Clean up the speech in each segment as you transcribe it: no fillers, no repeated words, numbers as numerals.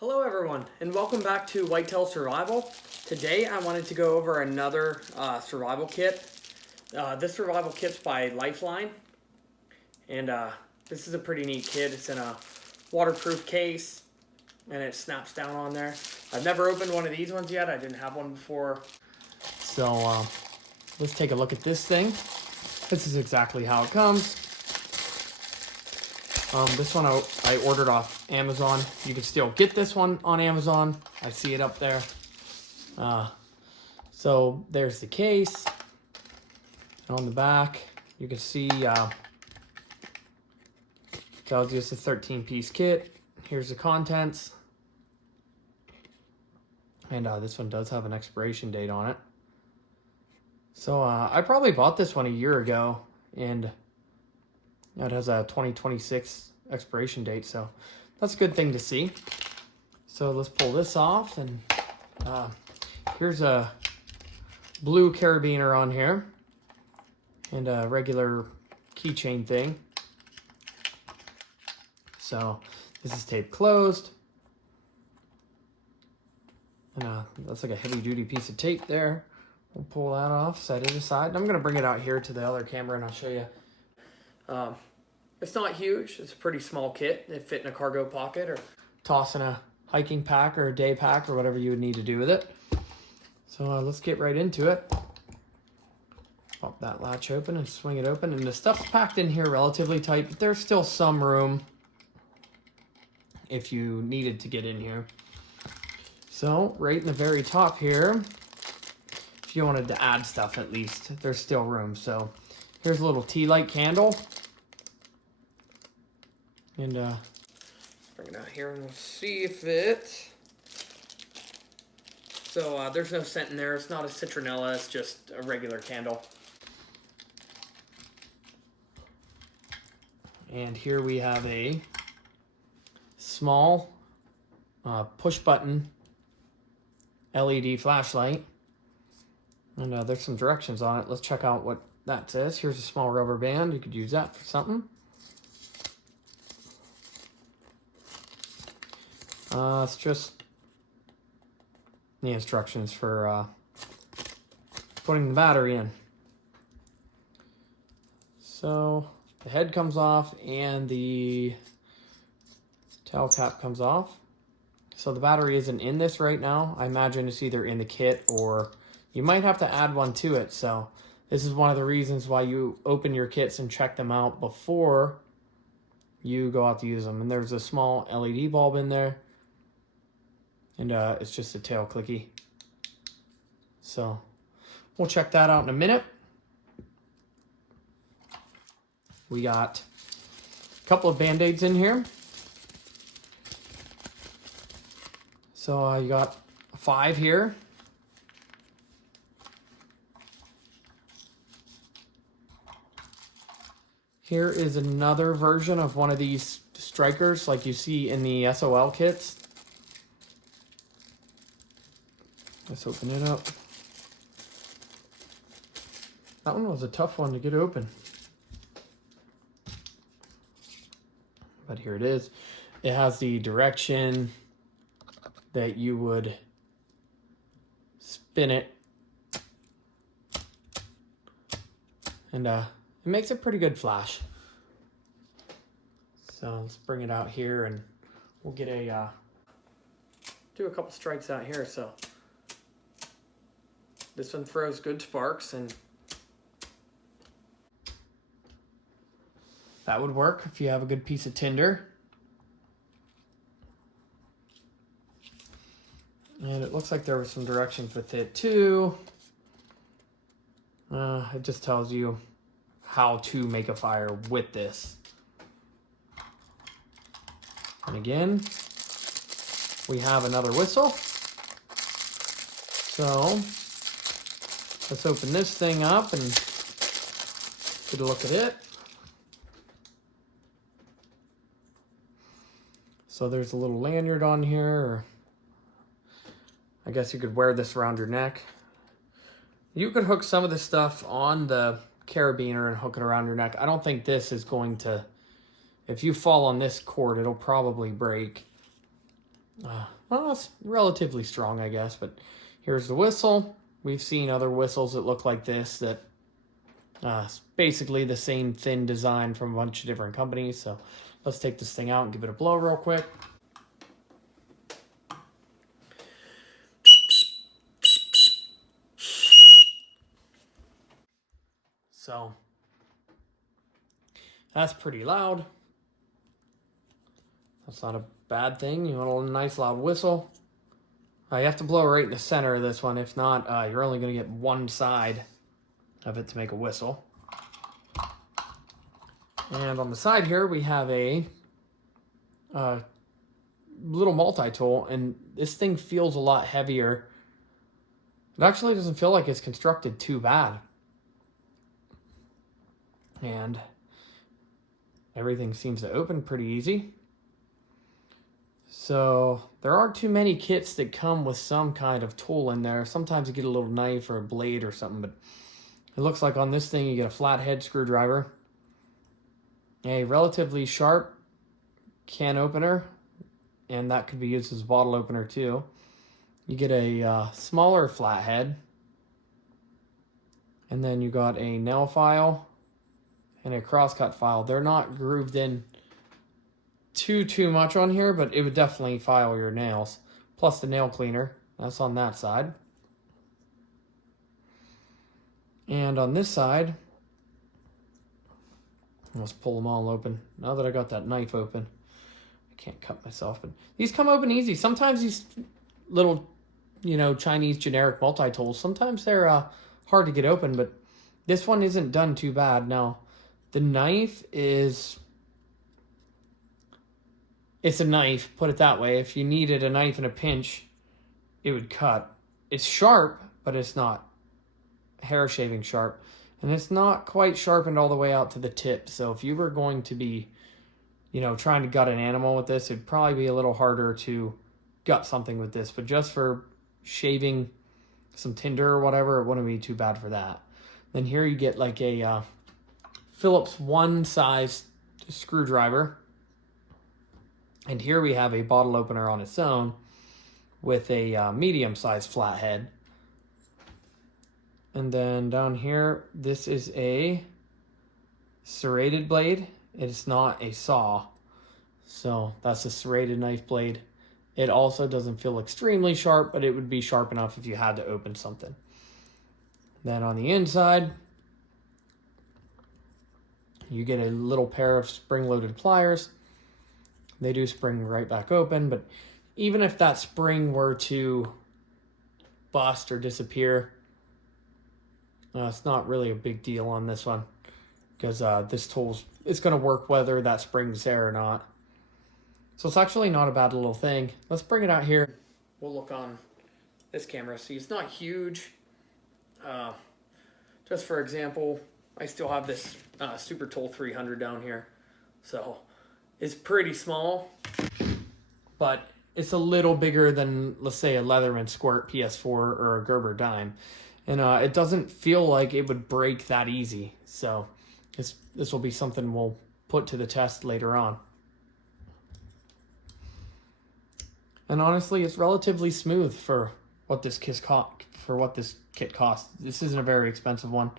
Hello everyone, and welcome back to Whitetail Survival. Today I wanted to go over another survival kit. This survival kit's by Lifeline, and this is a pretty neat kit. It's in a waterproof case, and it snaps down on there. I've never opened one of these ones yet. I didn't have one before. So let's take a look at this thing. This is exactly how it comes. This one I ordered off Amazon. You can still get this one on Amazon. I see it up there. So there's the case. And on the back, you can see tells you it's a 13-piece kit. Here's the contents. And this one does have an expiration date on it. So I probably bought this one a year ago, and it has a 2026 expiration date, so that's a good thing to see. So let's pull this off, and here's a blue carabiner on here, and a regular keychain thing. So this is taped closed, and that's like a heavy-duty piece of tape there. We'll pull that off, set it aside, and I'm going to bring it out here to the other camera, and I'll show you. It's not huge. It's a pretty small kit. It fit in a cargo pocket or toss in a hiking pack or a day pack or whatever you would need to do with it. So let's get right into it. Pop that latch open and swing it open. And the stuff's packed in here relatively tight, but there's still some room if you needed to get in here. So right in the very top here, if you wanted to add stuff at least, there's still room. So here's a little tea light candle. And bring it out here and we'll see if it... So there's no scent in there. It's not a citronella. It's just a regular candle. And here we have a small push button LED flashlight. And there's some directions on it. Let's check out what that says. Here's a small rubber band. You could use that for something. It's just the instructions for putting the battery in. So the head comes off and the tail cap comes off. So the battery isn't in this right now. I imagine it's either in the kit or you might have to add one to it. So this is one of the reasons why you open your kits and check them out before you go out to use them. And there's a small LED bulb in there. And it's just a tail clicky. So we'll check that out in a minute. We got a couple of Band-Aids in here. So you got 5 here. Here is another version of one of these strikers like you see in the SOL kits. Let's open it up. That one was a tough one to get open. But here it is. It has the direction that you would spin it. And it makes a pretty good flash. So let's bring it out here and we'll get a do a couple strikes out here. So this one throws good sparks, and that would work if you have a good piece of tinder. And it looks like there were some directions with it too. It just tells you how to make a fire with this. And again, we have another whistle. So let's open this thing up and get a look at it. So there's a little lanyard on here, or I guess you could wear this around your neck. You could hook some of this stuff on the carabiner and hook it around your neck. I don't think this is going to, if you fall on this cord, it'll probably break. Well, it's relatively strong, I guess, but here's the whistle. We've seen other whistles that look like this that it's basically the same thin design from a bunch of different companies. So let's take this thing out and give it a blow real quick. So that's pretty loud. That's not a bad thing. You want a nice loud whistle. You have to blow right in the center of this one. If not, you're only going to get one side of it to make a whistle. And on the side here, we have a little multi-tool, and this thing feels a lot heavier. It actually doesn't feel like it's constructed too bad. And everything seems to open pretty easy. So there aren't too many kits that come with some kind of tool in there. Sometimes you get a little knife or a blade or something, but it looks like on this thing you get a flathead screwdriver, a relatively sharp can opener, and that could be used as a bottle opener too. You get a smaller flathead, and then you got a nail file and a crosscut file. They're not grooved in too much on here, but it would definitely file your nails. Plus the nail cleaner, that's on that side. And on this side, let's pull them all open. Now that I got that knife open, I can't cut myself, but these come open easy. Sometimes these little, Chinese generic multi-tools, sometimes they're hard to get open, but this one isn't done too bad. Now, the knife is... It's a knife, put it that way. If you needed a knife in a pinch, it would cut. It's sharp, but it's not hair shaving sharp. And it's not quite sharpened all the way out to the tip. So if you were going to be, trying to gut an animal with this, it'd probably be a little harder to gut something with this. But just for shaving some tinder or whatever, it wouldn't be too bad for that. Then here you get like a Phillips 1 size screwdriver. And here we have a bottle opener on its own with a medium-sized flathead. And then down here, this is a serrated blade. It's not a saw. So that's a serrated knife blade. It also doesn't feel extremely sharp, but it would be sharp enough if you had to open something. Then on the inside, you get a little pair of spring-loaded pliers. They do spring right back open, but even if that spring were to bust or disappear, it's not really a big deal on this one, because this it's going to work whether that spring's there or not. So it's actually not a bad little thing. Let's bring it out here. We'll look on this camera. See, it's not huge. Just for example, I still have this Super Tool 300 down here. So it's pretty small, but it's a little bigger than, let's say, a Leatherman Squirt PS4 or a Gerber Dime. And it doesn't feel like it would break that easy. So this will be something we'll put to the test later on. And honestly, it's relatively smooth for what this kit costs. This isn't a very expensive one.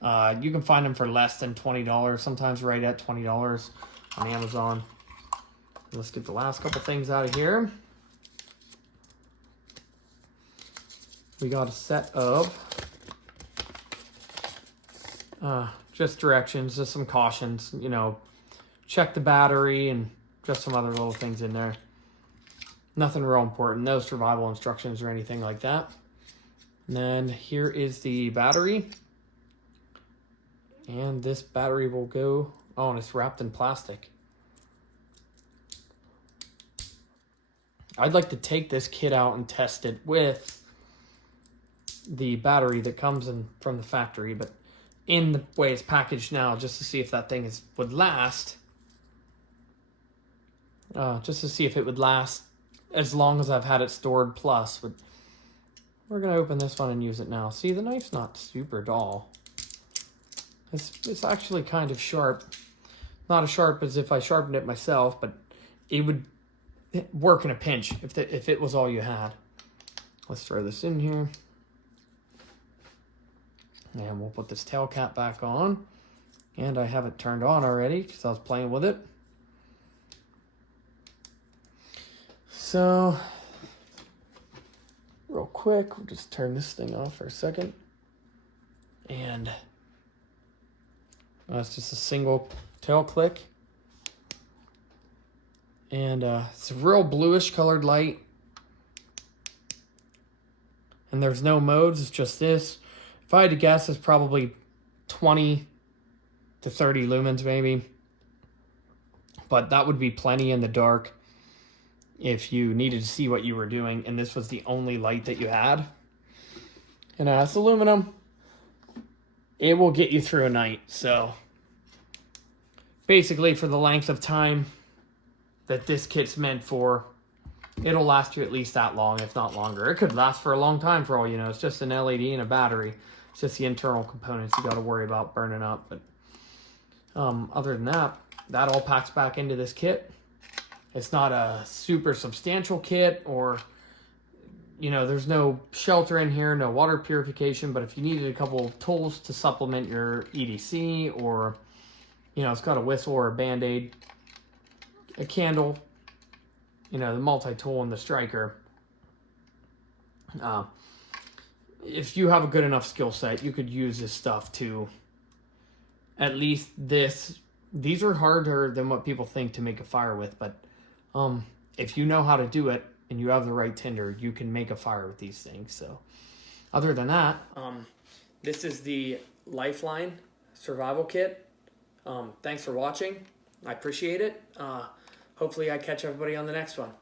You can find them for less than $20, sometimes right at $20 on Amazon. Let's get the last couple things out of here. We got a set of just directions, just some cautions, check the battery and just some other little things in there. Nothing real important, no survival instructions or anything like that. And then here is the battery. And this battery will go, and it's wrapped in plastic. I'd like to take this kit out and test it with the battery that comes in from the factory, but in the way it's packaged now, just to see if that thing would last. Just to see if it would last as long as I've had it stored plus. But we're going to open this one and use it now. See, the knife's not super dull. It's actually kind of sharp. Not as sharp as if I sharpened it myself, but it would work in a pinch if it was all you had. Let's throw this in here. And we'll put this tail cap back on. And I have it turned on already because I was playing with it. So, real quick, we'll just turn this thing off for a second. And it's just a single tail click. And it's a real bluish colored light. And there's no modes, it's just this. If I had to guess, it's probably 20 to 30 lumens maybe. But that would be plenty in the dark if you needed to see what you were doing and this was the only light that you had. And it's aluminum. It will get you through a night. So basically for the length of time that this kit's meant for, it'll last you at least that long, if not longer. It could last for a long time for all you know. It's just an LED and a battery. It's just the internal components you got to worry about burning up. But other than that, that all packs back into this kit. It's not a super substantial kit, or, you know, there's no shelter in here, no water purification. But if you needed a couple of tools to supplement your EDC, or, you know, it's got a whistle or a Band-Aid, a candle, you know, the multi-tool and the striker. If you have a good enough skill set, you could use this stuff to at least this. These are harder than what people think to make a fire with, but if you know how to do it and you have the right tinder, you can make a fire with these things. So other than that, this is the Lifeline survival kit. Thanks for watching. I appreciate it. Hopefully I catch everybody on the next one.